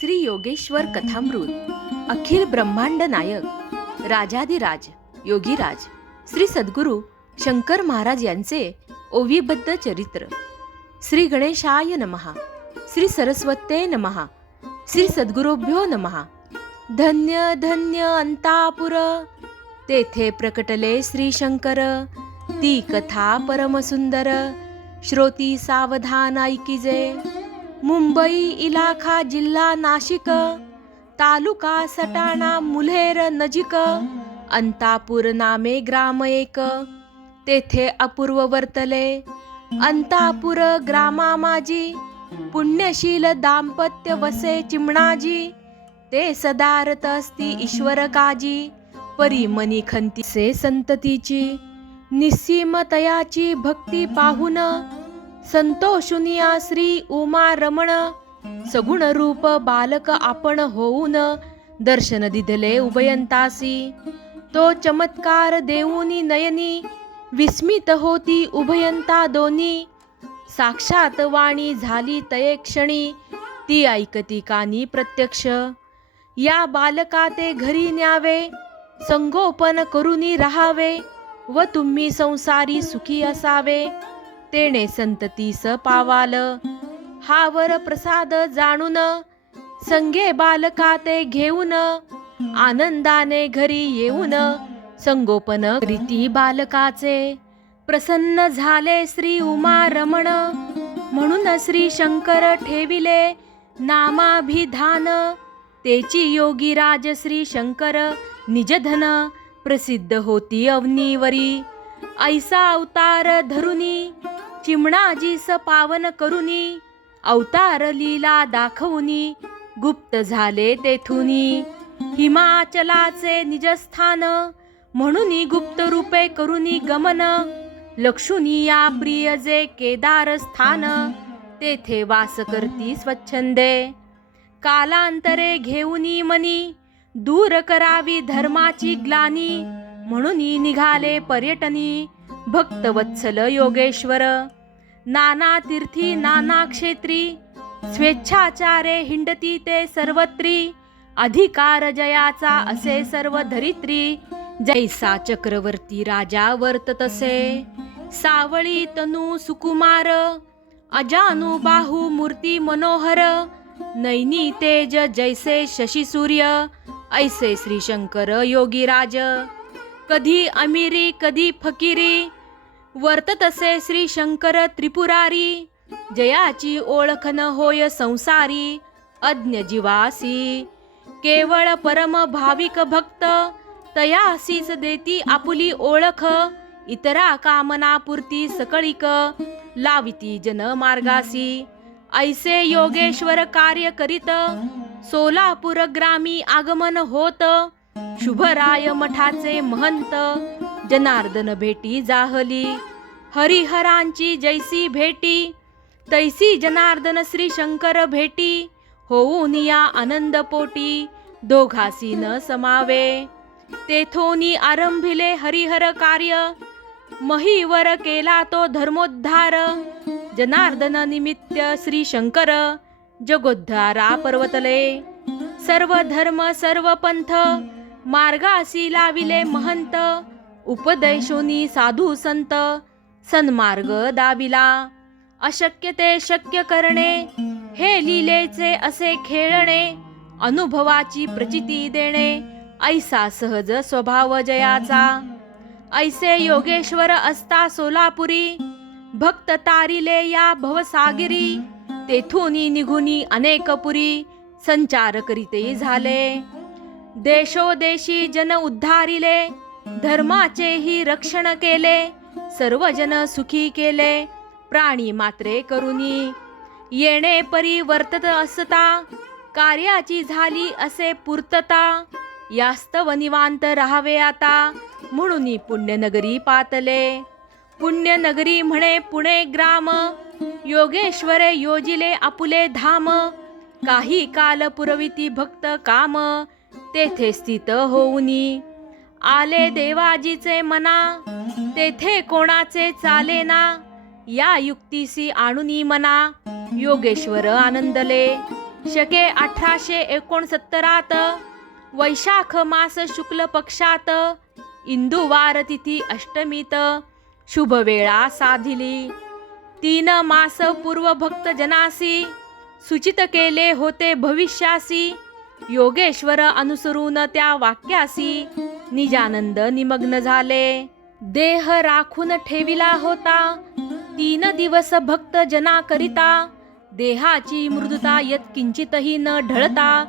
श्री योगेश्वर कथामृत अखिल ब्रह्मांड नायक राजाधिराज योगीराज श्री सद्गुरू शंकर महाराज यांचे ओवीबद्ध चरित्र. श्री गणेशाय नमहा श्री सरस्वते नमहा श्री सद्गुरुभ्यो नमहा धन्य धन्य अंतापुर. तेथे प्रकटले श्री शंकर. ती कथा परमसुंदर. श्रोती सावधान ऐकिजे मुंबई इलाखा जिल्हा नाशिक तालुका सटाणा मुल्हेर नजिक अंतापूर नामे ग्राम एक. तेथे अपूर्व वर्तले. अंतापूर ग्रामा माझी पुण्यशील दाम्पत्य वसे चिमणाजी. ते सदारत असती ईश्वर काजी परी मनी खंती से संततीची. निस्सीमतयाची भक्ती पाहून संतोषुनिया श्री उमा रमण सगुण रूप बालक आपण होऊन दर्शन दिधले उभयंतासी. तो चमत्कार देऊनी नयनी विस्मित होती उभयंता दोन्ही. साक्षात वाणी झाली तये क्षणी ती ऐकती कानी प्रत्यक्ष. या बालका ते घरी न्यावे संगोपन करुनी राहावे व तुम्ही संसारी सुखी असावे. तेणे संततीस पावाल. हा वर प्रसाद जाणून संगे बालका ते घेऊन आनंदाने घरी येऊन संगोपन रीती बालकाचे. प्रसन्न झाले श्री उमा रमण म्हणून श्री शंकर ठेविले नामाभिधान. तेची योगीराज श्री शंकर निजधन प्रसिद्ध होती अवनीवरी. ऐसा अवतार धरुनी चिमणाजीस पावन करुनी अवतार लीला दाखवुनी गुप्त झाले तेथुनी. हिमाचलाचे निजस्थान म्हणून गुप्त रूपे करुनी गमन लक्षुनी या प्रिय जे केदार स्थान तेथे वास करती स्वच्छंदे. कालांतरे घेऊनी मनी दूर करावी धर्माची ग्लानी म्हणून निघाले पर्यटनी भक्तवत्सल योगेश्वर. नाना तीर्थी नाना क्षेत्री स्वेच्छाचारे हिंडती ते सर्वत्री अधिकार जयाचा असे सर्व धरित्री जैसा चक्रवर्ती राजा वर्ततसे सावळी तनू सुकुमार अजानु बाहू मूर्ती मनोहर नैनी तेज जैसे शशी सूर्य ऐसे श्री शंकर योगीराज. कधी अमिरी कधी फकिरी. वर्ततसे श्री शंकर त्रिपुरारी. जयाची ओळख न होय संसारी. अज्ञ जीवासी. केवळ परम भाविक भक्त. तयासीच देती आपुली ओळख. इतरा कामनापुरती सकळीक. सकळिक लाविती जन मार्गासी ऐसे योगेश्वर कार्य करीत. सोलापूर ग्रामी आगमन होत. शुभराय मठाचे महंत जनार्दन भेटी जाहली. हरिहरांची जैसी भेटी तैसी जनार्दन श्री शंकर भेटी. होऊन या आनंद पोटी दोघासी न समावे. तेथोनी आरंभिले हरिहर कार्य महीवर केला तो धर्मोद्धार. जनार्दन निमित्त श्री शंकर जगोद्धारा पर्वतले. सर्व धर्म सर्व पंथ मार्गासी लाविले महंत. उपदेशोनी साधू संत. सन्मार्ग दाविला अशक्य ते शक्य करणे. हे लीलेचे असे खेळणे. अनुभवाची प्रचिती देणे. ऐसा सहज स्वभाव जयाचा. ऐसे योगेश्वर असता सोलापुरी. भक्त तारिले या भवसागिरी. तेथूनी निघुनी अनेकपुरी. संचार करीते झाले. देशोदेशी जन उद्धारिले धर्माचेही रक्षण केले सर्व जन सुखी केले प्राणी मात्रे करुनी. येणे परी वर्तत असता कार्याची झाली असे पूर्तता यास्तव निवांत राहावे आता म्हणून पुण्यनगरी पातले. पुण्यनगरी म्हणे पुणे ग्राम योगेश्वरे योजिले आपुले धाम काही काल पुरविती भक्त काम तेथे स्थित होऊनी. आले देवाजीचे मना तेथे कोणाचे चाले ना या युक्तीसी आणुनी मना योगेश्वर आनंदले. शके अठराशे एकोणसत्तरात वैशाख मास शुक्ल पक्षात इंदुवार तिथी अष्टमीत शुभ वेळा साधिली. तीन मास पूर्व भक्त जनासी सूचित केले होते भविष्यासी. योगेश्वर अनुसरून त्या वाक्यासी निजानंद निमग्न झाले. देह राखून ठेविला होता. तीन दिवस भक्त जनाकरिता देहाची मृदुता यत्किंचितही न ढळता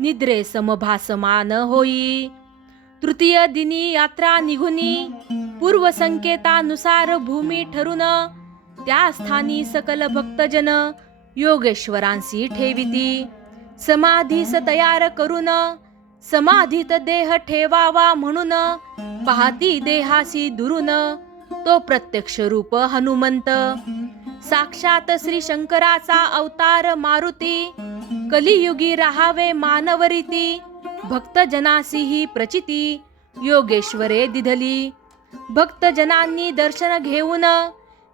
निद्रे समभासमान होई. तृतीय दिनी यात्रा निघुनी. पूर्व संकेतानुसार भूमी ठरून त्या स्थानी सकल भक्तजन योगेश्वरांसी ठेविती. समाधीस तयार करून समाधीत देह ठेवावा म्हणून पाहती देहासी दुरून तो प्रत्यक्ष रूप हनुमंत. साक्षात श्री शंकराचा अवतार मारुती कलियुगी राहावे मानवरीती भक्तजनासी ही प्रचिती योगेश्वरे दिधली. भक्तजनांनी दर्शन घेऊन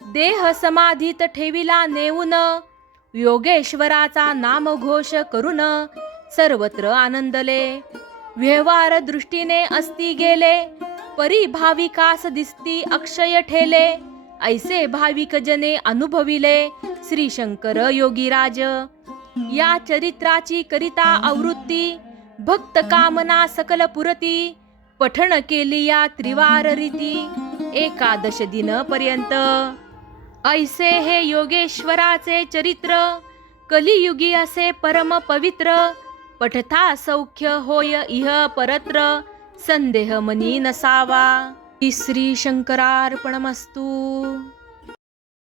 देह समाधीत ठेविला नेऊन योगेश्वराचा नामघोष करून सर्वत्र आनंदले. व्यवहार दृष्टीने असती गेले परी भाविकास दिसती अक्षय ठेले. ऐसे भाविक जने अनुभविले श्री शंकर योगीराज. या चरित्राची करिता आवृत्ती भक्त कामना सकल पुरती पठण केली या त्रिवार रीती. एकादश दिन पर्यंत ऐसे हे योगेश्वराचे चरित्र कलियुगी असे परम पवित्र पठता सौख्य होय इह परत्र संदेह मनी नसावा. श्री शंकरार्पणमस्तू.